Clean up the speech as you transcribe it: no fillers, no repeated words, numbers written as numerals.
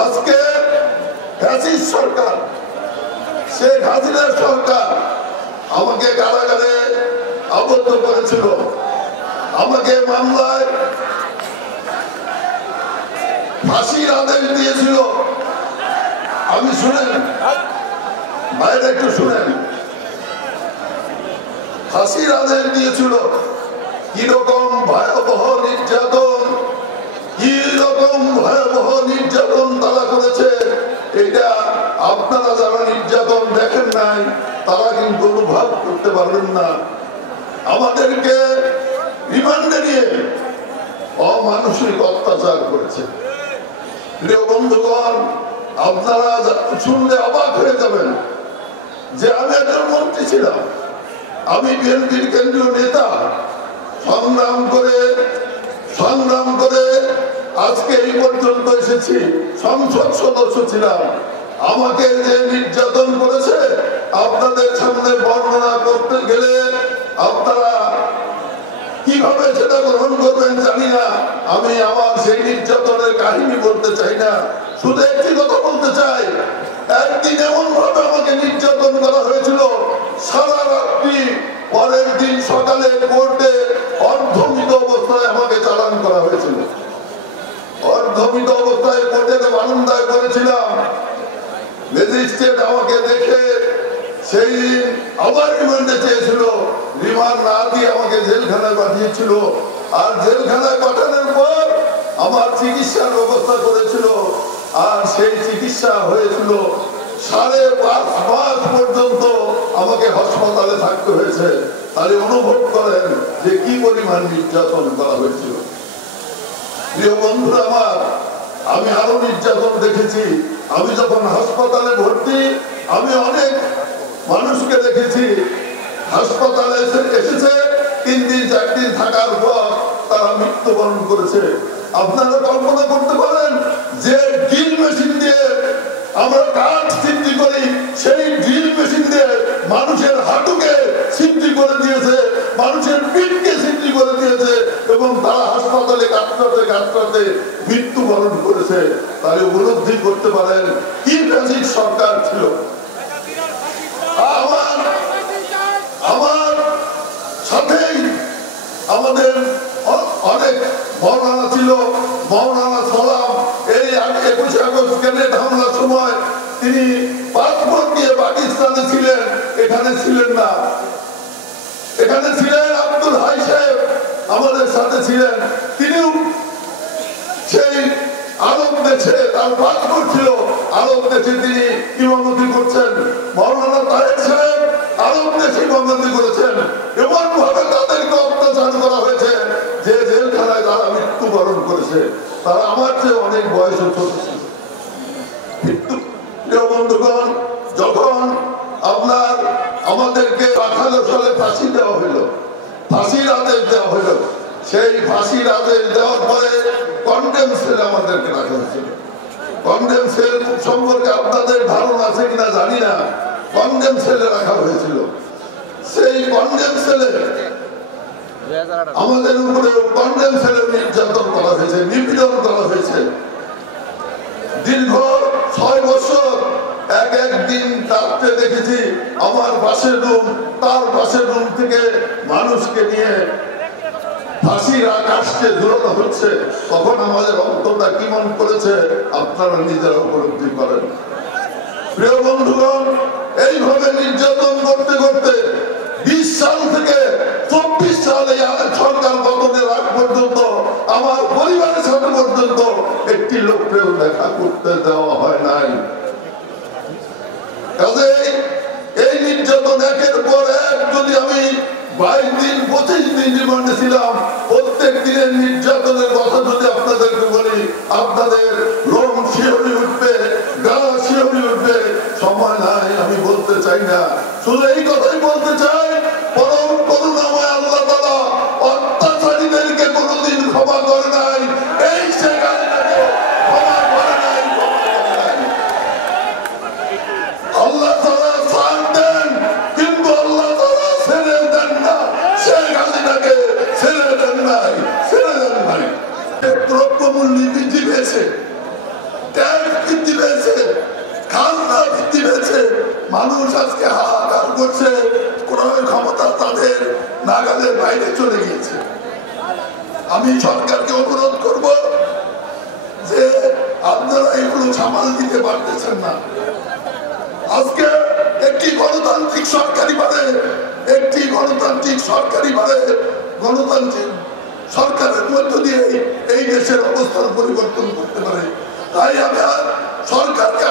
আজকে ফ্যাসিস্ট সরকার, শেখ হাসিনার সরকার আমাকে কারাগারে আবদ্ধ করেছিল, আমাকে মামলায় ফাঁসির আদেশ দিয়েছিল। আমি শুনেন, বাইরে একটু শুনেন, ফাঁসির আদেশ দিয়েছিল। কিরকম ভয়াবহ নির্যাতন, কিরকম ভয়াবহ নির্যাতন তারা করেছে, এটা আপনারা যারা নির্যাতন দেখেন নাই তারা কিন্তু অনুভব করতে পারবেন না। আমাদেরকে রিমান্ডে নিয়ে অমানসিক অত্যাচার করেছে। প্রিয় বন্ধুগণ, আপনারা শুনলে অবাক হয়ে যাবেন যে আমি একজন মন্ত্রী ছিলাম, আমি বিএনপির কেন্দ্রীয় নেতা, সংগ্রাম করে আজকে এই পর্যন্ত এসেছি, সংসদ সদস্য ছিলাম। আমাকে যে নির্যাতন করেছে আপনাদের সামনে বর্ণনা করতে গেলে আপনারা কিভাবে সেটা গ্রহণ করবেন জানি না। আমি আমার সেই নির্যাতনের কাহিনী বলতে চাই না, শুধু একটি কথা বলতে চাই। একদিন এমন ভাবে আমাকে নির্যাতন করা হয়েছিল, সারা রাত্রি, পরের দিন সকালে কোর্টে অর্ধমিত অবস্থায় আমাকে চালান করা হয়েছিল। অর্ধমিত অবস্থায় কোর্টের বারান্দায় করেছিলাম। ম্যাজিস্ট্রেট আমাকে দেখে সেই দিন আবার রিমান্ডে চেয়েছিল, রিমান্ড না দিয়ে আমাকে জেলখানায় পাঠিয়েছিল। আর জেলখানায় পাঠানোর পর আমার চিকিৎসার ব্যবস্থা করেছিল, আর সেই চিকিৎসা হয়েছিল 5.5 মাস পর্যন্ত আমাকে হাসপাতালে থাকতে হয়েছে। তাহলে অনুভব করেন যে কি পরিমাণ নির্যাতন করা হয়েছিল। প্রিয় বন্ধুরা আমার, আমি আরো নির্যাতন দেখেছি। আমি যখন হাসপাতালে ভর্তি, আমি অনেক মানুষকে দেখেছি হাসপাতালে এসেছে 3 দিন 4 দিন থাকার পর তারা মৃত্যুবরণ করেছে। আপনারা কল্পনা করতে পারেন যে ড্রিল মেশিন দিয়ে আমরা কাঠ সিদ্ধি করি, সেই ড্রিল মেশিন দিয়ে মানুষের হাঁটুকে সিদ্ধি করে দিয়েছে, মানুষের পিঠকে সিদ্ধি করে দিয়েছে, এবং তারা হাসপাতালে কাটতে মৃত্যুবরণ করেছে। তাহলে উপলব্ধি করতে পারেন কি ফ্যাসিস্ট সরকার ছিল। আমার সাথেই আমাদের অনেক মৌলানা ছিল, মৌলানা সালাম। এই 21 আগস্ট গ্রেনেড হামলার সময় তিনি পাসপোর্ট নিয়ে পাকিস্তানে ছিলেন, এখানে ছিলেন না। এখানে ছিলেন আব্দুল হাই সাহেব, আমাদের সাথে ছিলেন। তিনিও সেই আরব দেশে, তার পাসপোর্ট ছিল, আরব দেশে তিনি ইমামতি করছেন। মৌলানা তাহের সাহেব আরব দেশে ইমামতি করেছেন। এমন ভাবে তাদেরকে অত্যাচার করা হয়েছে যে জেলখানায় তারা মৃত্যুবরণ করেছে। তারা আমার চেয়ে অনেক বয়সে ছোট ছিল। প্রিয় বন্ধুগণ, যখন আমাদেরকে 18 সালে ফাঁসি দেওয়া হইল, ফাঁসির আদেশ দেওয়া হইল, সেই ফাঁসির আদেশ দেওয়ার পরে কন্ডেম সেলে আমাদেরকে রাখা হয়েছিল। কন্ডেম সেল সম্পর্কে আপনাদের ধারণা আছে কিনা জানি না। কন্ডেম সেলে রাখা হয়েছিল। সেই কন্ডেম সেলে আমাদের উপরে কন্ডেম সেলে নির্যাতন করা হয়েছে, নিপীড়ন করা হয়েছে। দীর্ঘ 6 বছর এক দিন রাত্রে দেখেছি আমার পাশের রুম, তার পাশের রুম থেকে মানুষকে নিয়ে ফাঁসির আকাশকে ঝুলানো হচ্ছে। তখন আমাদের অন্তরটা কি মন করেছে আপনারা নিজেরা উপলব্ধি করেন। প্রিয় বন্ধুগণ, এইভাবে নির্যাতন করতে করতে 20 সাল থেকে 24 সালে সরকার পতনের আগ পর্যন্ত আমার পরিবারের সাথে পর্যন্ত একটি লোককেও দেখা করতে দেওয়া হয় নাই। কাজেই এই নির্যাতন একের পর এক, যদি আমি 22 দিন 25 দিন রিমান্ডে ছিলাম, প্রত্যেক দিনের নির্যাতনের কথা যদি আপনাদেরকে বলি আপনাদের লোম শিহরে উঠবে, গা শিহরে উঠবে। সময় নাই, আমি বলতে চাই না। শুধু এই কথাই বলতে চাই, পরম করুণাময় আল্লাহ তাআলা অত্যাচারীদেরকে কোনোদিন ক্ষমা করে নাই। এই শেখ হাসিনাকে ক্ষমা করে নাই। আল্লাহ তাআলা ছাড় দেন, কিন্তু আল্লাহ তাআলা ছেড়ে দেন না। শেখ হাসিনাকে ছেড়ে দেন নাই। দ্রব্যমূল্য বৃদ্ধি পেয়েছে, ট্যাক্স মানুষ আজকে হাহাকার করছে, ক্রয় ক্ষমতা তাদের নাগালের বাইরে চলে গিয়েছে। আমি সরকারকে অনুরোধ করব যে আপনারা এগুলো সামাল দিতে পারতেছেন না। আজকে একটি গণতান্ত্রিক সরকারি গণতান্ত্রিক সরকারের মধ্য দিয়ে এই দেশের অবস্থার পরিবর্তন করতে পারে। তাই আমি সরকারকে